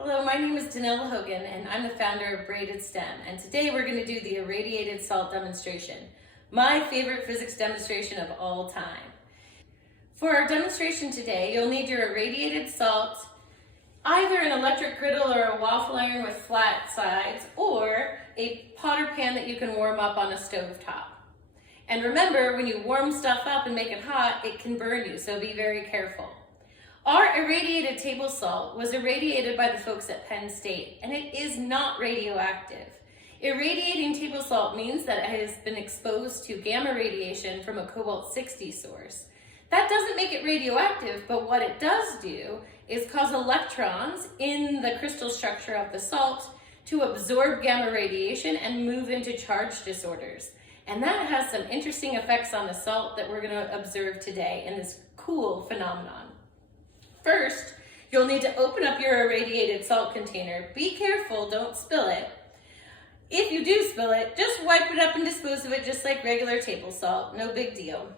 Hello, my name is Danella Hogan and I'm the founder of Braided STEM, and today we're going to do the irradiated salt demonstration, my favorite physics demonstration of all time. For our demonstration today, you'll need your irradiated salt, either an electric griddle or a waffle iron with flat sides, or a pot or pan that you can warm up on a stove top. And remember, when you warm stuff up and make it hot, it can burn you, so be very careful. Our irradiated table salt was irradiated by the folks at Penn State, and it is not radioactive. Irradiating table salt means that it has been exposed to gamma radiation from a cobalt-60 source. That doesn't make it radioactive, but what it does do is cause electrons in the crystal structure of the salt to absorb gamma radiation and move into charge disorders. And that has some interesting effects on the salt that we're going to observe today in this cool phenomenon. First, you'll need to open up your irradiated salt container. Be careful, don't spill it. If you do spill it, just wipe it up and dispose of it just like regular table salt, no big deal.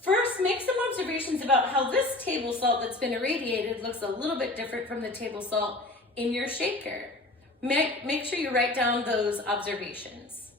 First, make some observations about how this table salt that's been irradiated looks a little bit different from the table salt in your shaker. Make sure you write down those observations.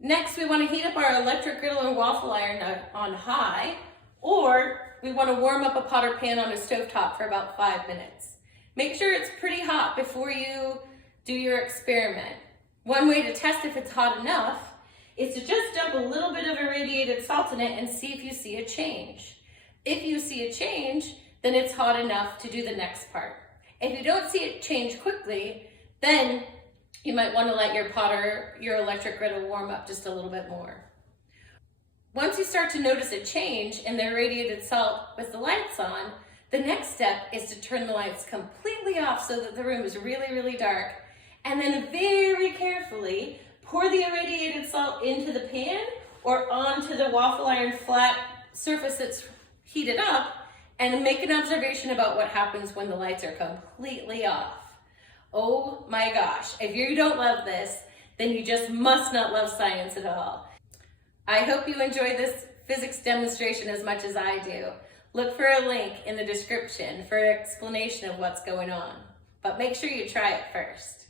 Next, we want to heat up our electric griddle or waffle iron on high, or we want to warm up a pot or pan on a stovetop for about 5 minutes. Make sure it's pretty hot before you do your experiment. One way to test if it's hot enough is to just dump a little bit of irradiated salt in it and see if you see a change. If you see a change, then it's hot enough to do the next part. If you don't see it change quickly, then you might want to let your pot or your electric griddle warm up just a little bit more. Once you start to notice a change in the irradiated salt with the lights on, the next step is to turn the lights completely off so that the room is really, really dark, and then very carefully pour the irradiated salt into the pan or onto the waffle iron flat surface that's heated up, and make an observation about what happens when the lights are completely off. Oh my gosh, if you don't love this, then you just must not love science at all. I hope you enjoy this physics demonstration as much as I do. Look for a link in the description for an explanation of what's going on, but make sure you try it first.